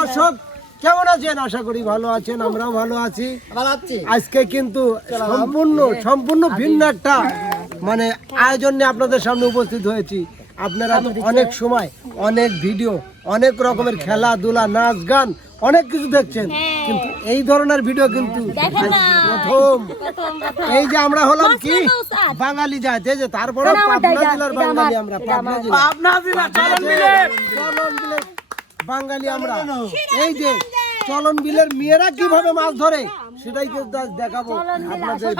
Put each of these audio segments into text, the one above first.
দর্শক কেমন আছেন? আশা করি ভালো আছেন, আমরাও ভালো আছি। আজকে কিন্তু সম্পূর্ণ ভিন্ন একটা মানে আয়োজন নিয়ে আপনাদের সামনে উপস্থিত হয়েছি। আপনারা অনেক সময় অনেক ভিডিও, অনেক রকমের খেলাধুলা, নাচ গান অনেক কিছু দেখছেন, কিন্তু এই ধরনের ভিডিও কিন্তু প্রথম। এই যে আমরা হলাম কি বাঙালি জাত, এই যে তারপরে পাবনা জেলার বাঙালি, আমরা পাবনা জেলা বাঙালি আমরা। এই যে চলন বিলের মেয়েরা কিভাবে মাছ ধরে সেটাই দেখাবো আপনাদের।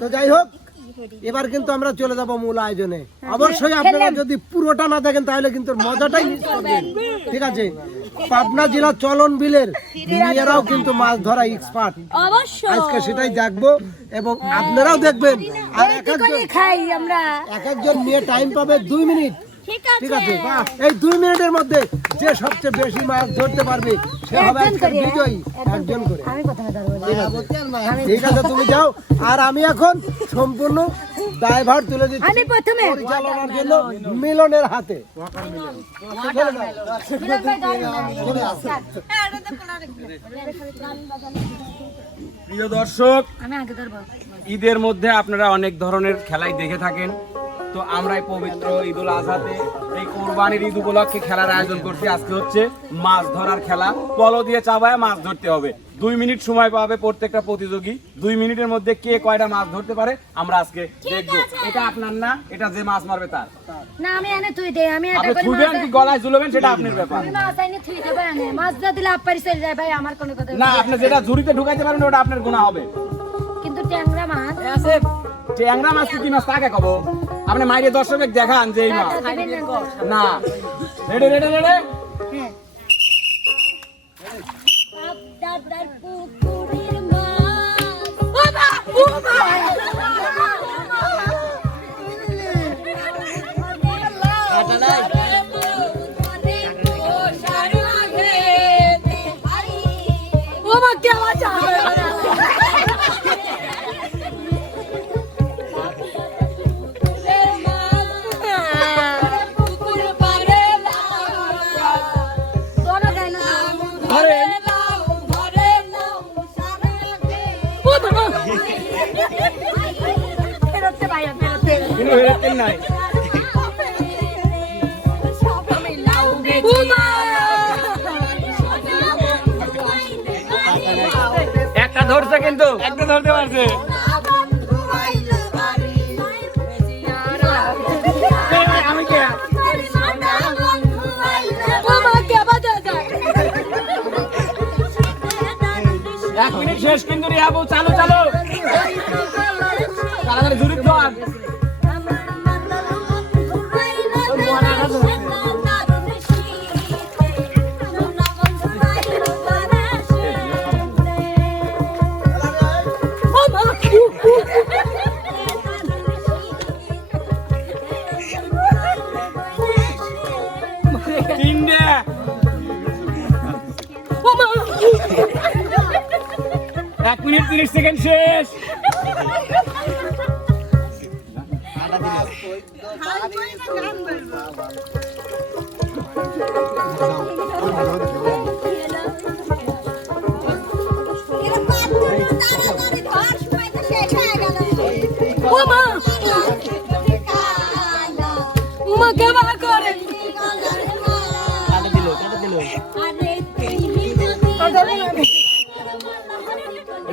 তো যাই হোক, এবার কিন্তু আমরা চলে যাব মূল আয়োজনে। অবশ্যই আপনারা যদি পুরোটা না দেখেন তাহলে কিন্তু মজাটাই মিস করবেন, ঠিক আছে? পাবনা জেলা চলন বিলের মেয়েরাও কিন্তু মাছ ধরা এক্সপার্ট, আজকে সেটাই দেখবো এবং আপনারাও দেখবেন। আর এক একজন মেয়ে টাইম পাবে 2 মিনিট, ঠিক আছে? এই 2 মিনিটের মধ্যে যে সবচেয়ে বেশি মাছ ধরতে পারবে সে হবে আজকের বিজয়ী, একজন করে। ঠিক আছে, তুমি যাও, আর আমি এখন সম্পূর্ণ দায়ভার তুলে দিচ্ছি পরিচালনার জন্য মিলনের হাতে। প্রিয় দর্শক, ঈদের মধ্যে আপনারা অনেক ধরনের খেলাই দেখে থাকেন, তো আমরা এই পবিত্র ঈদুল আজহাতে এই কোরবানির ঈদ উপলক্ষে খেলার আয়োজন করছি। আজকে হচ্ছে মাছ ধরার খেলা, পলো দিয়ে চাবায় মাছ ধরতে হবে। 2 মিনিট সময় পাবে প্রত্যেকটা প্রতিযোগী। 2 মিনিটের মধ্যে কে কয়টা মাছ ধরতে পারে আমরা আজকে দেখবো। এটা আপনার না, এটা যে মাছ মারবে তার না। আমি এনে তুই দে, আমি এটা করে মাছ কি গলায় ঝুলবেন সেটা আপনার ব্যাপার। আমি মাছ এনে তুই দেব, এনে মাছ না দিলে আপারি চলে যায় ভাই, আমার কোনো কথা না। আপনি যেটা ঝুড়িতে ঢুকাইতে পারবেন ওটা আপনার গুনাহ হবে। কিন্তু ট্যাংরা মাছ আছে, ট্যাংরা মাছ কি মাছ তাকে কব? আপনি মাইরে দর্শকে দেখান যে এই মাছ না। রেডি রেডি রেডি, হ্যাঁ। ও মা কে বাজা নাই একটা ধরছে কিন্তু একটা ধরতে পারছে আমি কে 1 মিনিট শেষ কিন্তু রিয়াবু চালু চালু তাড়াতাড়ি জুড়ি ধর তিনটে 1 মিনিট 30 সেকেন্ড শেষ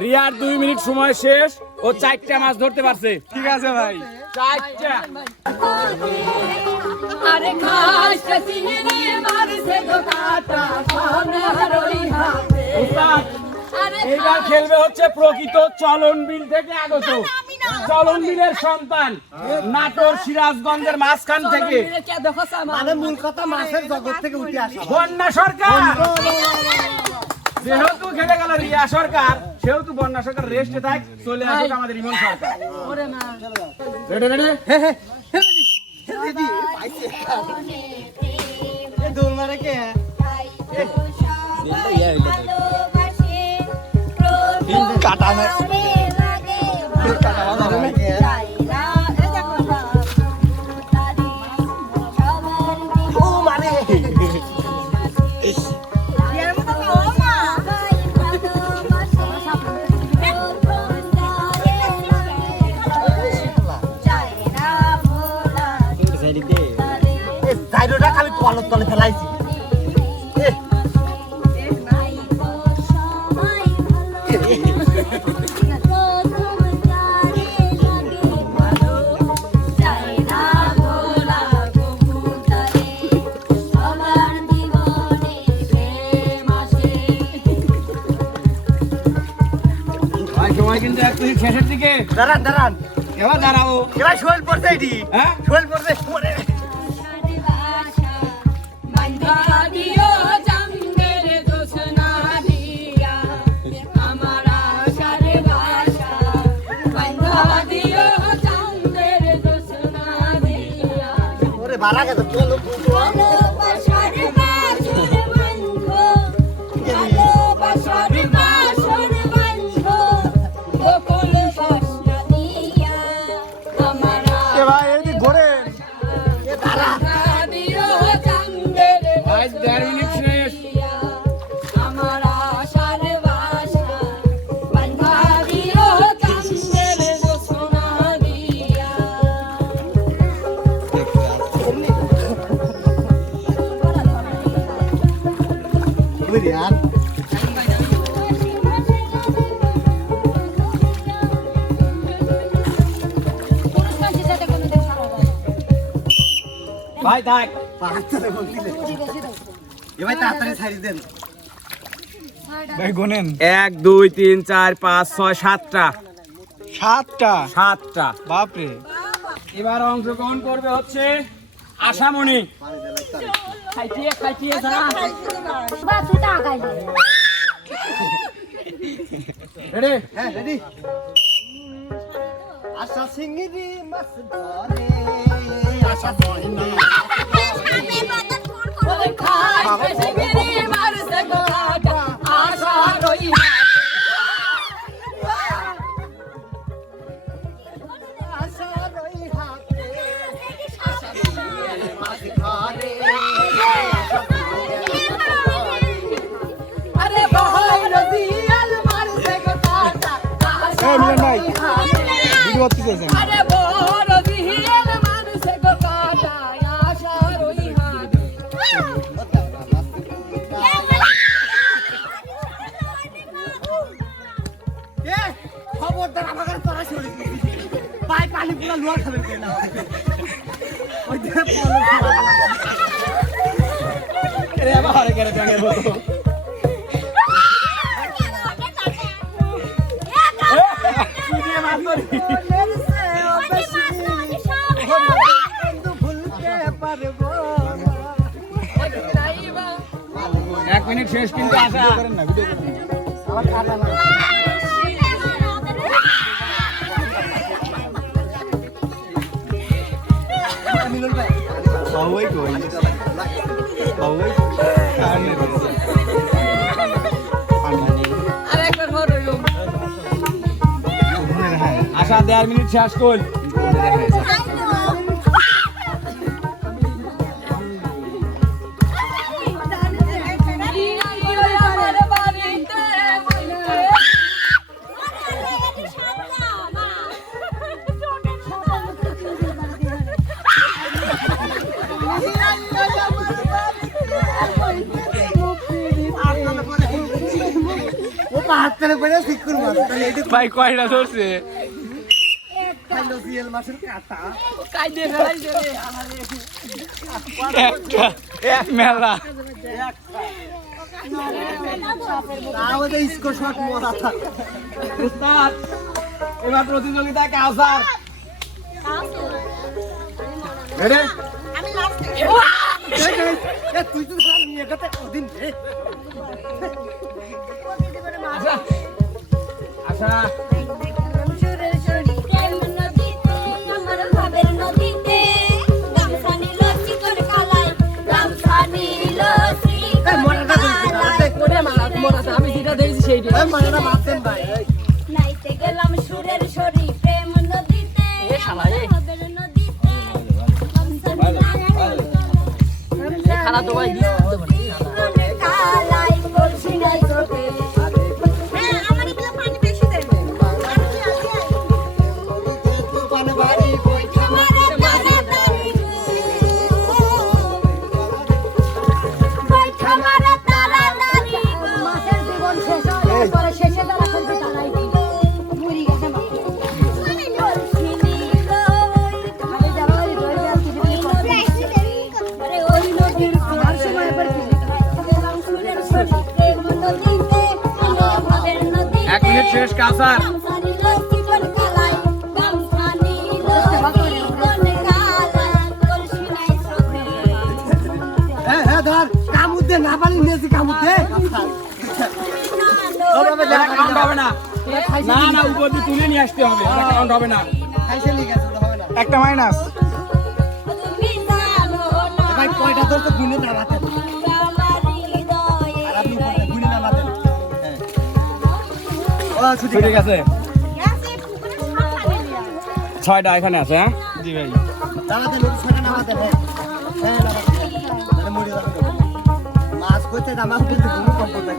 রিয়ার 2 মিনিট সময় শেষ ও 4টা মাছ ধরতে পারছে ঠিক আছে ভাই 4টা আরে খাস চিংড়ি মারছে তো কাটা সামনে হারই হাতে উস্তাদ এইবার খেলবে হচ্ছে প্রকৃত চলন বিল থেকে আগত চলন বিলের সন্তান নাটোর সিরাজগঞ্জের মাঝখান থেকে মানে মূল কথা মাছের জগৎ থেকে উঠে আসা বন্যা সরকার যেহেতু খেলে গেল রিয়া সরকার সেহেতু বন্যা সরকার রেস্টে থাক চলে আসুক আমাদের ইমন সরকার রেডি রেডি দোল মারে কে কাটা না ও মানে সাইডটা খালি কলর তলে ফেলাইছি সময় কিন্তু একটু শেষের দিকে দাঁড়ান দাঁড়ান এবার দাঁড়াও এবার শোল পড়ছে এটি হ্যাঁ শোল পড়ছে পরে ওরে বাড়া গেছে চলো ভাই থাক এবার তাড়াতাড়ি ছাড়ি দেন ভাই গুনেন 1 2 3 4 5 6 7টা 7টা বাপরে এবার অংশগ্রহণ করবে হচ্ছে আশামণি খাইটিয়ে সারা বাসুটা গাইলে রেডি হ্যাঁ রেডি আশা সিংড়ি মাছ ধরে আশা শিগগিরি মারছে গো কাটা আশার ওই আরে ভাই রদিয়াল মারছে গো কাটা আশার ওই আরে বড় দিহিয়াল মারছে গো কাটা আশার ওই খবরদার আমাকে তোরা শুনে পাই পানি পুরো লোয়া খাবেন কেন ওই যে রে বাবা আরে করে জাঙ্গের মতো দিয়ে মাছ ধরি এক মিনিট শেষ কিন্তু আসা আরেকবার বড় আসা 1.5 মিনিট শেষ কর ও পাহাড় থেকে পড়ে শিকুর মাছ তাহলে এটা ভাই কয়টা ধরছে খাইলো সিএল মাছের কাটা কাইদে ফেলাইছে রে একটা এক মেলা আমাদের স্কোর শট মরা থাক উস্তাদ এবার প্রতিযোগিতা কাউসার রেডি তুই তো নিয়ে গেতে ওদিন আচ্ছা আচ্ছা আমি যেটা দেখছি সেইটা মারা মারতেন ভাই নাইতে গেলাম সুরের শরী প্রেম নদীতে এ শালা এ খবর নদীতে খানা তো ভাই কালাই বলছি নাই তোকে হ্যাঁ আমার এগুলো পানি বেশি দেন পানে বাড়ি বই আমারে তাড়াতাড়ি বই আমারে তাড়াতাড়ি মাসের জীবন শেষ হওয়ার পরে শেষে যারা ফেলতে তারাই মুড়ি গেছে মা আরে যারা ওই রয়ে যাচ্ছে আরে ওই নদীর আর সময় পর কি গেলাম সুরের শরী প্রেম নদীতে আমাদের নদীতে 1 মিনিট শেষ কাউসার গামছানি লস্যি কোন কালাই গামছানি লস্যি কোন কালাই কলসি নাই সখী হ্যাঁ হ্যাঁ ধর কামুদে না পারি নিয়েছি কামুদে কাউন্ট হবে না না না উপর দিয়ে তুলে নিয়ে আসতে হবে কাউন্ট হবে না খাইছে লিখে আছে হবে না একটা মাইনাস তুমি জানো না ভাই কয়টা তোর তো গুনে নামাতে আমার হৃদয়ে আর আপনি গুনে নামাতেন হ্যাঁ ও ছুটি ঠিক আছে গেছে পুকুরে সামনে নিয়া 6টা এখানে আছে হ্যাঁ জি ভাই নামাতেন ওই ছয়টা নামাতেন হ্যাঁ হ্যাঁ নামাতেন আরে মরে যাবে মাছ কইতে নামাজ বলতে কোনো কম করতে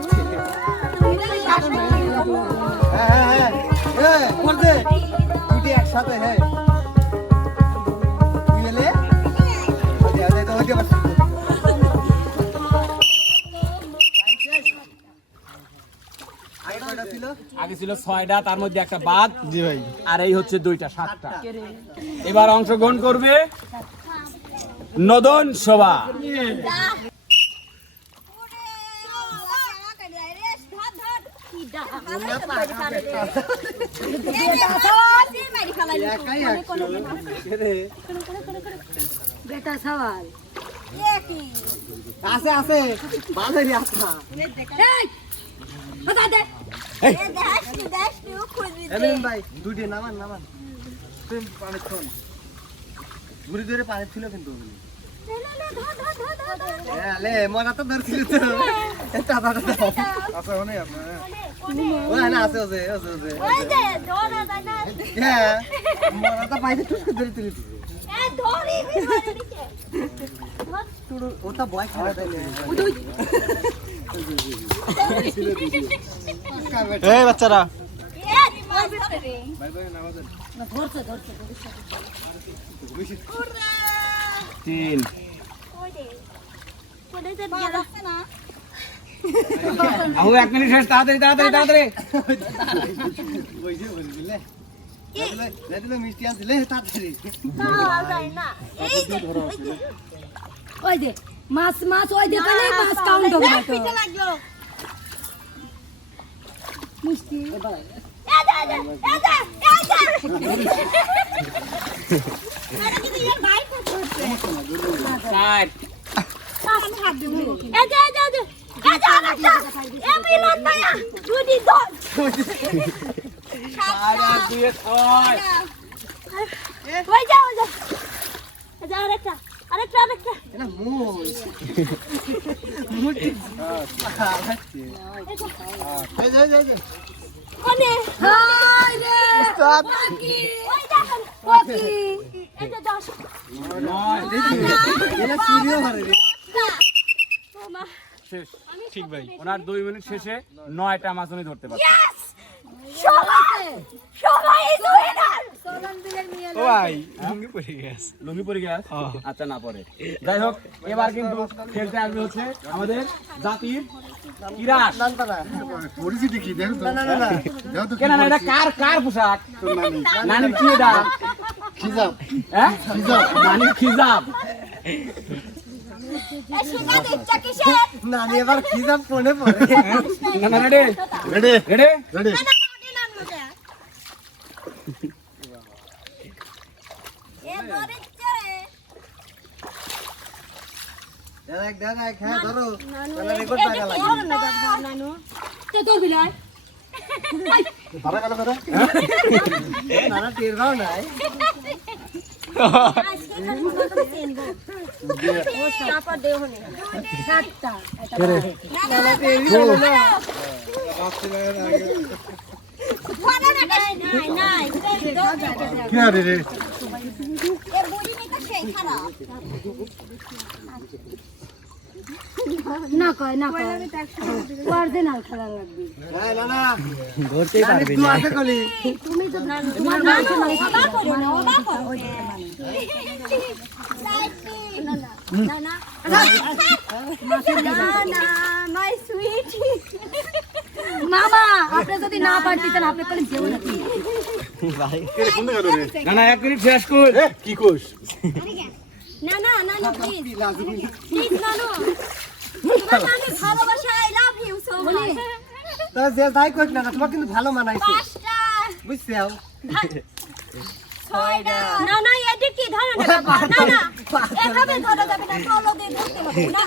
হ্যাঁ হ্যাঁ হ্যাঁ করতে দুটি একসাথে হ্যাঁ তুই এলে ওই তো হইতে পারছিস আগে কয়টা ছিল আগে ছিল 6টা তার মধ্যে একটা বাদ জি ভাই আর এই হচ্ছে 2টা 7টা এবার অংশগ্রহণ করবে নদন শোভা বেটা সওয়াল আছে আছে বাজারে আছে এই বাতা দে এই দেখ তুই খুঁজবি এমন ভাই দুটি নামান নামান তুই পানি ছোন ঘুরে ঘুরে পানি ছিল কিন্তু লে মরা তো ধরছিল তো এটা দাদা আছে ওনে আপনার ওনা না আছে ওজে ওজে ওই যে ধরা যায় না হ্যাঁ মরা তো পাইতে টুক ধরে তুলি এ ধরি দিছে তুড়ু ওটা বয় খেলা দেয় এই বাচ্চারা এ ধরছে বাই বাই নামাজ ধরছে 3 ওই দে কোনে যে যাচ্ছে না আহু 1 মিনিট শেষ তাড়াতাড়ি বইছে বলবিলে দিলে মিষ্টি আসলে তাড়াতাড়ি যায় না এই যে ওই দে মাছ ওই দে তাহলে মাছ কাউন্ট হবে না তো পিছে লাগলো মিষ্টি এ দে আরে কি ये ভাই করছে 4 আমি হাত দিব এ দে আরেকটা এ মিলন ভাইয়া দুটি দল আর 2 6 ওই যাও আরেকটা এটা মোষ মুটি এই কোনে হাই রে উস্তাদ ওই দেখেন বাকি এই যে 10 এটা সিরিয়াল হারে রে ওমা শেষ ঠিক ভাই ওনার 2 মিনিট শেষে 9টা মাছ উনি ধরতে পারছেন ইয়েস সবাই ইজ উইনার সোলান বিলের নিয়ে ও ভাই লুঙ্গি পরে গেছে আচ্ছা না পরে যাই হোক এবার কিন্তু খেলতে আসবে হচ্ছে আমাদের জাতির কিরাস পরিচিতি কি দেখো তো না দেখো তো কেন না এটা কার পোশাক নানির কি এটা খিজাব হ্যাঁ নানির খিজাব এ সুগা দেখছা কিসে না নি এবার খিজাব কোনে পড়ে না রেডি রেডি না মজা এ বরিচ্ছে দেখ হ্যাঁ ধরো তাহলে রেকর্ড লাগা লাগে নানু তে তোর বিলাই ধরা গেল ধরে না টের গাও নাই আজকে খালি মনে করে চেনবো ও সাপা দেও হনে 7টা না টেরি হলো না নাই কি আরে রে এ বুড়ি মেয়েটা সেই খারাপ না কয় অরিজিনাল খেলা লাগবে না ধরতেই পারবি না আছে কলি তুমি তো তোমার নানু অবাক করে না অবাক করে না না না মাই সুইট মামা আপনি যদি না পারতেন আপনি করে যেও না না 1 মিনিট শেষ কর কি কোস না না নানু প্লিজ প্লিজ নানু তোমার নানু ভালোবাসা I love you so much তা যে যাই কোস না তোমার কিন্তু ভালো মানাইছে পাঁচটা বুঝছো ছয়টা না না এটা কি ধরে না বাবা না না এভাবে ধরা যাবে না কলো দিয়ে ধরতে হবে না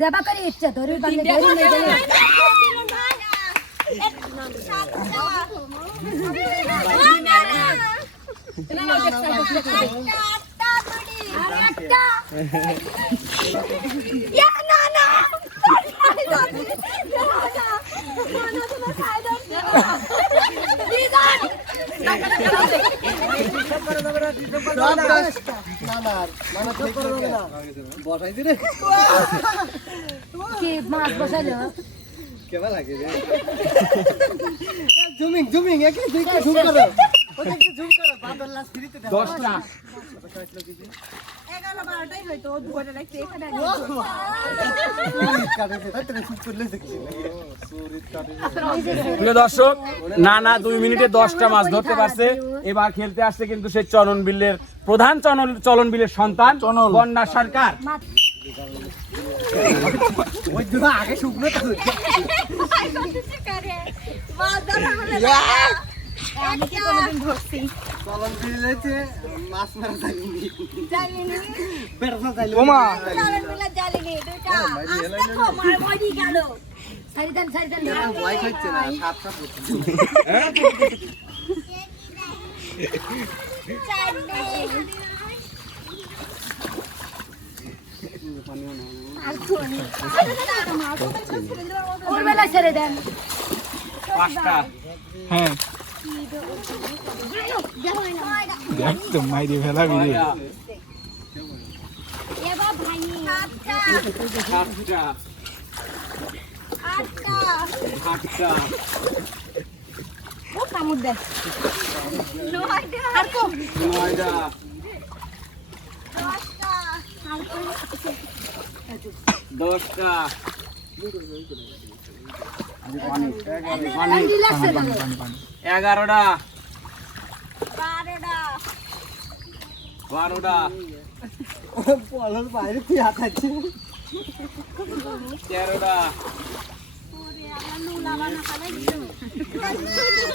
যাবা করে ইচ্ছা ধরে বান্ধে ধরে নিয়ে গেলে বসাইছি রে কি মাছ বসাইলো কেমন লাগে রে জুমিং একটু ঝুম করো ওটা একটু ঝুম করো বাদল লাস ফ্রিতে দাও 10টা 11-12টাই হয়তো দুপুরে লাগছে এখানে কাটে তাতে শুট করলে দেখছি প্রিয় দর্শক না 2 মিনিটে 10টা মাছ ধরতে পারছে এবার খেলতে আসছে কিন্তু সেই চলন বিলের প্রধান চলন বিলের সন্তান বন্যা সরকার ওই দুটো আগে শুকনো তো আমি কি কোনোদিন ধরছি চলন দিলেছে মাছ মারা যায়নি জানিনি বেরনা যাইলো ওমা চালান মিলা জানিনি দুইটা আস্তে তোমার বডি গেল সারিদান ভয় খাচ্ছে না সাপ সাপ চাইলে ওর বেলায় ছেড়ে দেন। 5টা হ্যাঁ দেখ তো মাইরে ফেলাবি রে। 7টা 8টা ও কামড় দেয়। আর কম। 9টা 10টা রিল্যাক্সে দেন। 11টা 12টা 13টা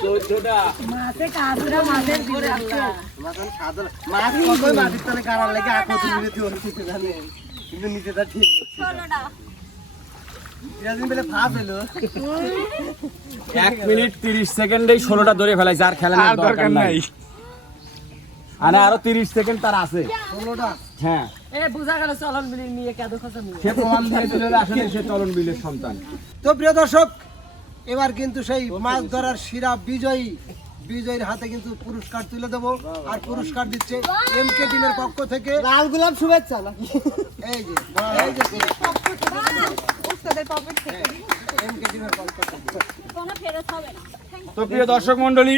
14টা মাছে কাজুরা মাছের দিবে আল্লাহ। মাছ কতই মাটির তলে গাড়ার লাগে আকো তুমি তুই কিছু জানে কিন্তু নিচেটা ঠিক 16টা দিন বেলে ফাস হলো 1 মিনিট 30 সেকেন্ডেই 16টা ধরে ফেলাই, যার খেলা আর দরকার নাই। আরে আরো 30 সেকেন্ড তার আছে। 16টা হ্যাঁ এ বুঝা গেল চলন বিলি নিয়ে কেদ খসা নিয়ে সে প্রমাণ দিয়ে দিল যে আসলে সে চলন বিলের সন্তান। তো প্রিয় দর্শক, এবার কিন্তু সেই মাছ ধরার শিরা বিজয়ীর হাতে কিন্তু পুরস্কার তুলে দেবো। আর পুরস্কার দিচ্ছে এমকে টিমের পক্ষ থেকে লাল গোলাপ শুভেচ্ছা নাকি এই যে এমকে টিমের পক্ষ থেকে। কোনো ফেরত হবে না। তো প্রিয় দর্শক মণ্ডলী,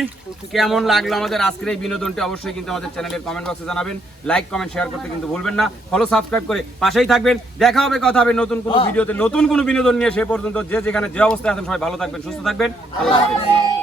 কেমন লাগলো আমাদের আজকের এই বিনোদনটি অবশ্যই কিন্তু আমাদের চ্যানেলের কমেন্ট বক্সে জানাবেন। লাইক কমেন্ট শেয়ার করতে কিন্তু ভুলবেন না। ফলো সাবস্ক্রাইব করে পাশেই থাকবেন। দেখা হবে, কথা হবে নতুন কোনো ভিডিওতে, নতুন কোনো বিনোদন নিয়ে। সে পর্যন্ত যে যেখানে যে অবস্থায় আছেন সবাই ভালো থাকবেন, সুস্থ থাকবেন। আল্লাহ হাফেজ।